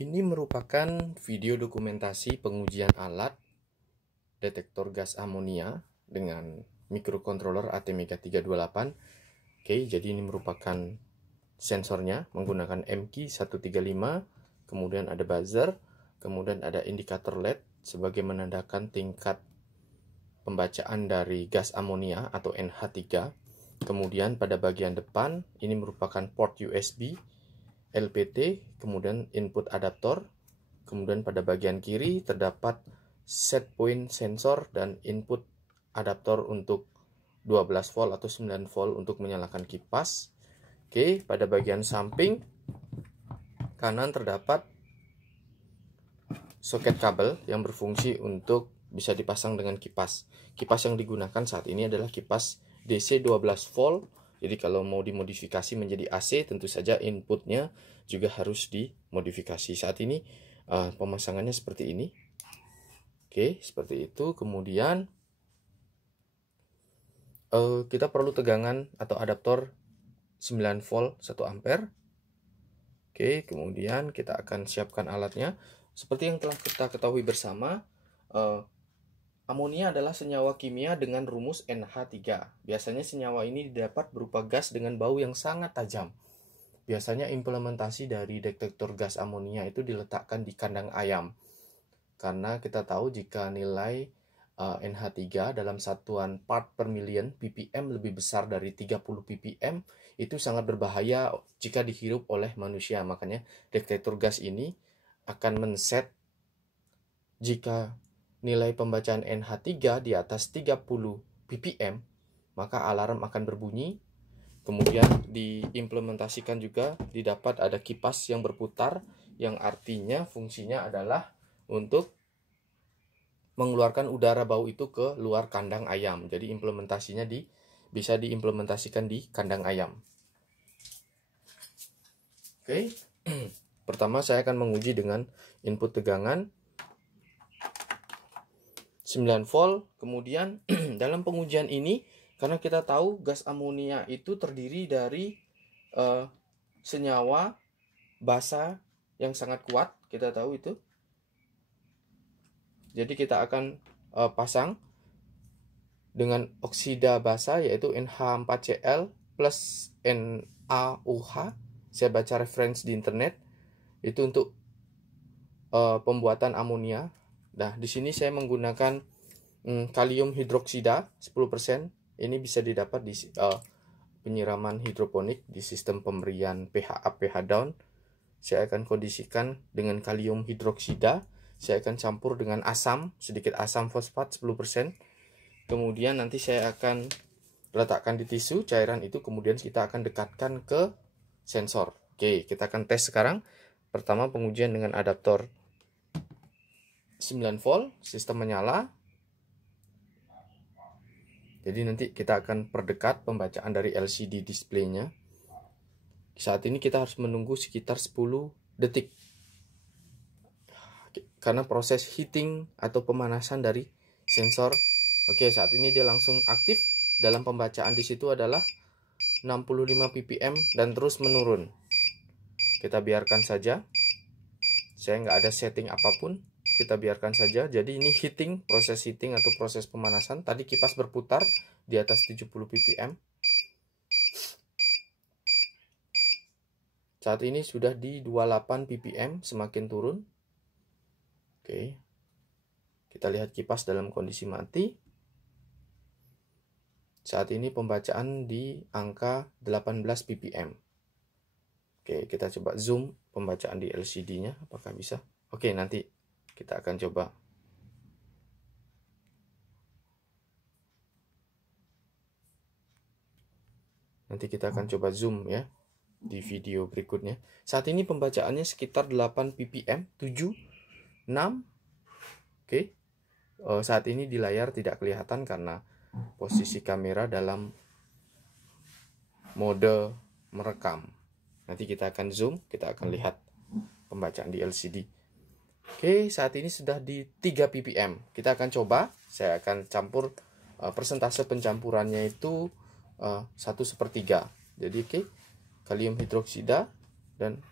Ini merupakan video dokumentasi pengujian alat detektor gas amonia dengan microcontroller ATmega 328. Oke, jadi ini merupakan sensornya menggunakan MQ135, kemudian ada buzzer, kemudian ada indikator LED sebagai menandakan tingkat pembacaan dari gas amonia atau NH3. Kemudian pada bagian depan ini merupakan port USB, LPT, kemudian input adaptor. Kemudian pada bagian kiri terdapat set point sensor dan input adaptor untuk 12 volt atau 9 volt untuk menyalakan kipas. Oke, pada bagian samping kanan terdapat soket kabel yang berfungsi untuk bisa dipasang dengan kipas. Kipas yang digunakan saat ini adalah kipas DC 12 volt. Jadi kalau mau dimodifikasi menjadi AC, tentu saja inputnya juga harus dimodifikasi. Saat ini pemasangannya seperti ini. Oke, seperti itu. Kemudian kita perlu tegangan atau adaptor 9 volt 1 ampere. Oke, kemudian kita akan siapkan alatnya. Seperti yang telah kita ketahui bersama, amonia adalah senyawa kimia dengan rumus NH3. Biasanya senyawa ini didapat berupa gas dengan bau yang sangat tajam. Biasanya implementasi dari detektor gas amonia itu diletakkan di kandang ayam. Karena kita tahu jika nilai NH3 dalam satuan part per million ppm lebih besar dari 30 ppm, itu sangat berbahaya jika dihirup oleh manusia. Makanya detektor gas ini akan men-set jika nilai pembacaan NH3 di atas 30 ppm, maka alarm akan berbunyi. Kemudian diimplementasikan juga didapat ada kipas yang berputar, yang artinya fungsinya adalah untuk mengeluarkan udara bau itu ke luar kandang ayam. Jadi implementasinya bisa diimplementasikan di kandang ayam. Oke. Pertama saya akan menguji dengan input tegangan 9 volt. Kemudian dalam pengujian ini, karena kita tahu gas amonia itu terdiri dari senyawa basa yang sangat kuat, kita tahu itu. Jadi kita akan pasang dengan oksida basa yaitu NH4Cl plus NaOH. Saya baca referensi di internet itu untuk pembuatan amonia. Nah, di sini saya menggunakan kalium hidroksida 10%. Ini bisa didapat di penyiraman hidroponik di sistem pemberian pH up, pH down. Saya akan kondisikan dengan kalium hidroksida. Saya akan campur dengan asam, sedikit asam fosfat 10%. Kemudian nanti saya akan letakkan di tisu cairan itu, kemudian kita akan dekatkan ke sensor. Oke, kita akan tes sekarang. Pertama pengujian dengan adaptor 9 volt, sistem menyala. Jadi nanti kita akan perdekat pembacaan dari LCD display-nya. Saat ini kita harus menunggu sekitar 10 detik. Karena proses heating atau pemanasan dari sensor. Oke, saat ini dia langsung aktif. Dalam pembacaan di situ adalah 65 ppm dan terus menurun. Kita biarkan saja. Saya nggak ada setting apapun. Kita biarkan saja. Jadi ini heating, proses heating atau proses pemanasan. Tadi kipas berputar di atas 70 ppm. Saat ini sudah di 28 ppm, semakin turun. Oke. Kita lihat kipas dalam kondisi mati. Saat ini pembacaan di angka 18 ppm. Oke, kita coba zoom pembacaan di LCD-nya, apakah bisa? Oke, nanti kita akan coba. Nanti kita akan coba zoom ya di video berikutnya. Saat ini pembacaannya sekitar 8 ppm, 7, 6. Oke. Saat ini di layar tidak kelihatan karena posisi kamera dalam mode merekam. Nanti kita akan zoom, kita akan lihat pembacaan di LCD. Oke, saat ini sudah di 3 ppm. Kita akan coba, saya akan campur persentase pencampurannya itu 1/3. Jadi oke, kalium hidroksida dan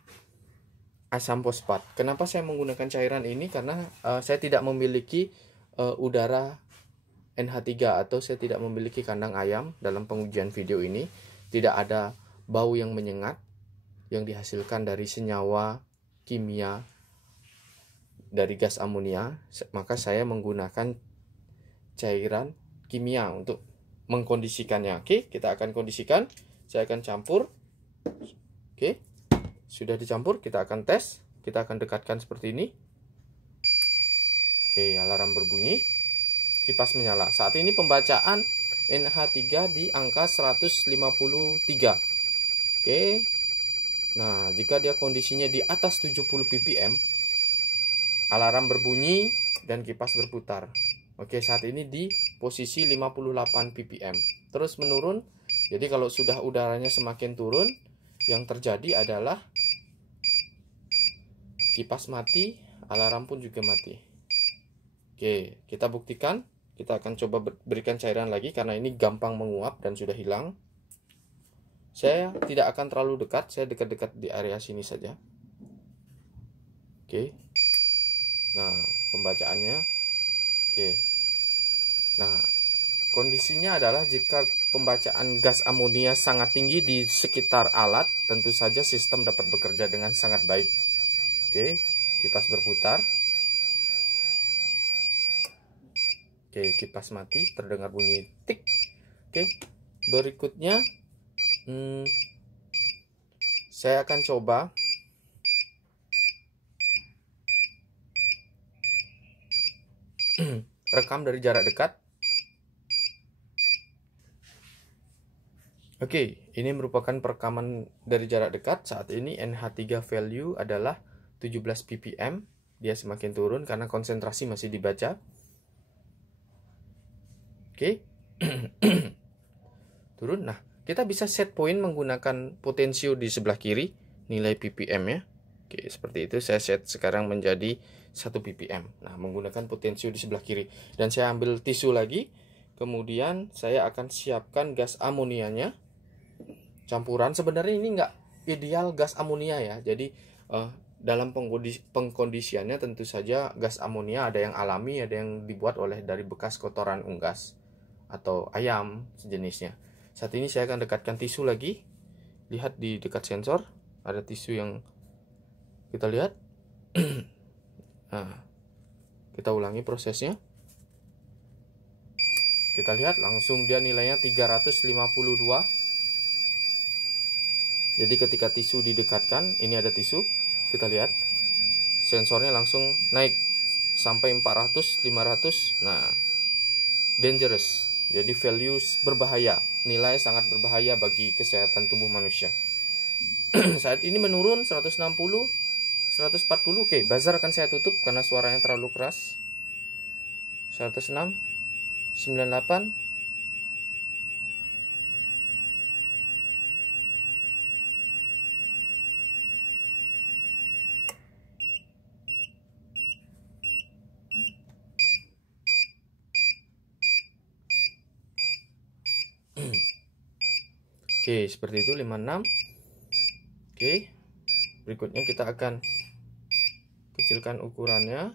asam fosfat. Kenapa saya menggunakan cairan ini? Karena saya tidak memiliki udara NH3 atau saya tidak memiliki kandang ayam dalam pengujian video ini. Tidak ada bau yang menyengat yang dihasilkan dari senyawa kimia dari gas amonia, maka saya menggunakan cairan kimia untuk mengkondisikannya. Oke, kita akan kondisikan. Saya akan campur. Oke, sudah dicampur, kita akan tes. Kita akan dekatkan seperti ini. Oke, alarm berbunyi. Kipas menyala. Saat ini pembacaan NH3 di angka 153. Oke. Nah, jika dia kondisinya di atas 70 ppm, alarm berbunyi dan kipas berputar. Oke, saat ini di posisi 58 ppm. Terus menurun. Jadi kalau sudah udaranya semakin turun, yang terjadi adalah kipas mati, alarm pun juga mati. Oke, kita buktikan. Kita akan coba berikan cairan lagi karena ini gampang menguap dan sudah hilang. Saya tidak akan terlalu dekat, saya dekat-dekat di area sini saja. Oke. Nah, pembacaannya. Oke. Nah, kondisinya adalah jika pembacaan gas amonia sangat tinggi di sekitar alat, tentu saja sistem dapat bekerja dengan sangat baik. Oke, kipas berputar. Oke, kipas mati, terdengar bunyi tik. Oke, berikutnya saya akan coba rekam dari jarak dekat. Oke, ini merupakan perekaman dari jarak dekat. Saat ini NH3 value adalah 17 ppm. Dia semakin turun karena konsentrasi masih dibaca. Oke. Turun. Nah, kita bisa set point menggunakan potensio di sebelah kiri, nilai ppm ya. Oke, seperti itu. Saya set sekarang menjadi 1 ppm. Nah, menggunakan potensio di sebelah kiri. Dan saya ambil tisu lagi. Kemudian saya akan siapkan gas amonianya. Campuran. Sebenarnya ini nggak ideal gas amonia ya. Jadi dalam pengkondisiannya tentu saja gas amonia ada yang alami, ada yang dibuat dari bekas kotoran unggas atau ayam sejenisnya. Saat ini saya akan dekatkan tisu lagi. Lihat di dekat sensor ada tisu yang kita lihat. Nah, kita ulangi prosesnya. Kita lihat langsung dia nilainya 352. Jadi ketika tisu didekatkan, ini ada tisu, kita lihat sensornya langsung naik sampai 400, 500. Nah, dangerous. Jadi values berbahaya, nilai sangat berbahaya bagi kesehatan tubuh manusia. Saat ini menurun 160, 140. Oke, buzzer akan saya tutup karena suaranya terlalu keras. 106, 98. Oke, seperti itu 56. Oke. Berikutnya kita akan kecilkan ukurannya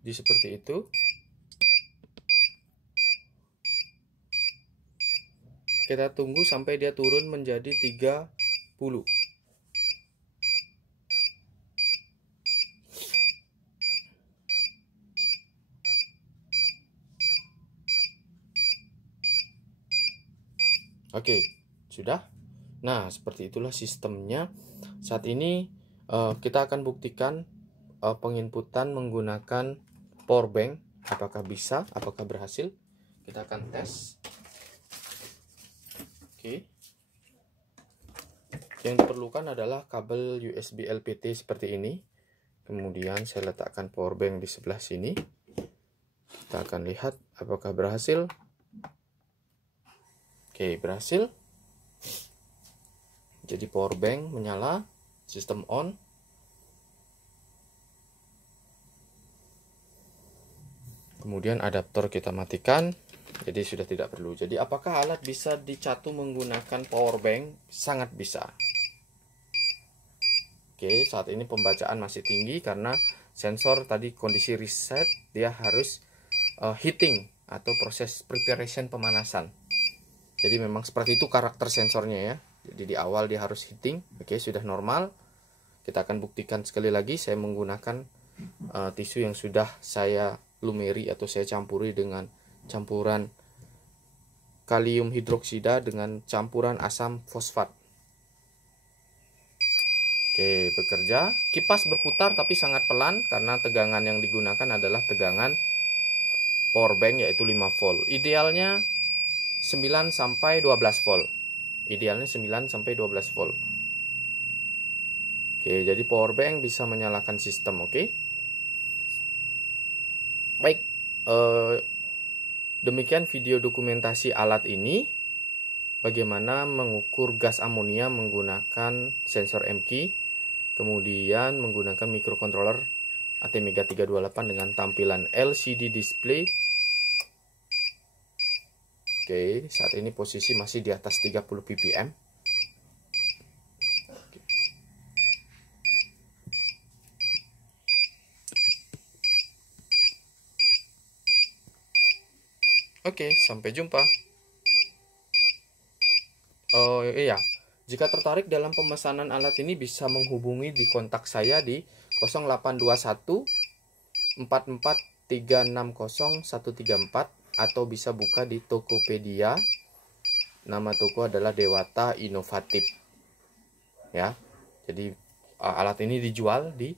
di seperti itu. Kita tunggu sampai dia turun menjadi 30. Oke, sudah. Nah, seperti itulah sistemnya. Saat ini kita akan buktikan penginputan menggunakan power bank. Apakah bisa, apakah berhasil. Kita akan tes. Oke. Yang diperlukan adalah kabel USB LPT seperti ini. Kemudian saya letakkan power bank di sebelah sini. Kita akan lihat apakah berhasil. Oke, berhasil. Jadi power bank menyala, sistem on. Kemudian adaptor kita matikan. Jadi sudah tidak perlu. Jadi apakah alat bisa dicatu menggunakan power bank? Sangat bisa. Oke, saat ini pembacaan masih tinggi karena sensor tadi kondisi reset, dia harus heating atau proses preparation pemanasan. Jadi memang seperti itu karakter sensornya ya. Jadi di awal dia harus heating. Oke, sudah normal. Kita akan buktikan sekali lagi. Saya menggunakan tisu yang sudah saya lumeri atau saya campuri dengan campuran kalium hidroksida dengan campuran asam fosfat. Oke, bekerja. Kipas berputar tapi sangat pelan karena tegangan yang digunakan adalah tegangan power bank yaitu 5 volt. Idealnya 9 sampai 12 volt. Idealnya 9 sampai 12 volt. Oke, jadi power bank bisa menyalakan sistem, oke? Baik, demikian video dokumentasi alat ini. Bagaimana mengukur gas amonia menggunakan sensor M-Key, kemudian menggunakan microcontroller ATmega 328 dengan tampilan LCD display. Oke, saat ini posisi masih di atas 30 ppm. Oke, sampai jumpa. Oh iya, jika tertarik dalam pemesanan alat ini bisa menghubungi di kontak saya di 0821 44 360 134 atau bisa buka di Tokopedia. Nama toko adalah Dewata Inovatif. Ya. Jadi alat ini dijual di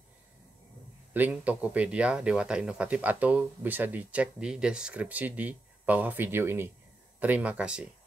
link Tokopedia Dewata Inovatif atau bisa dicek di deskripsi di bawah video ini. Terima kasih.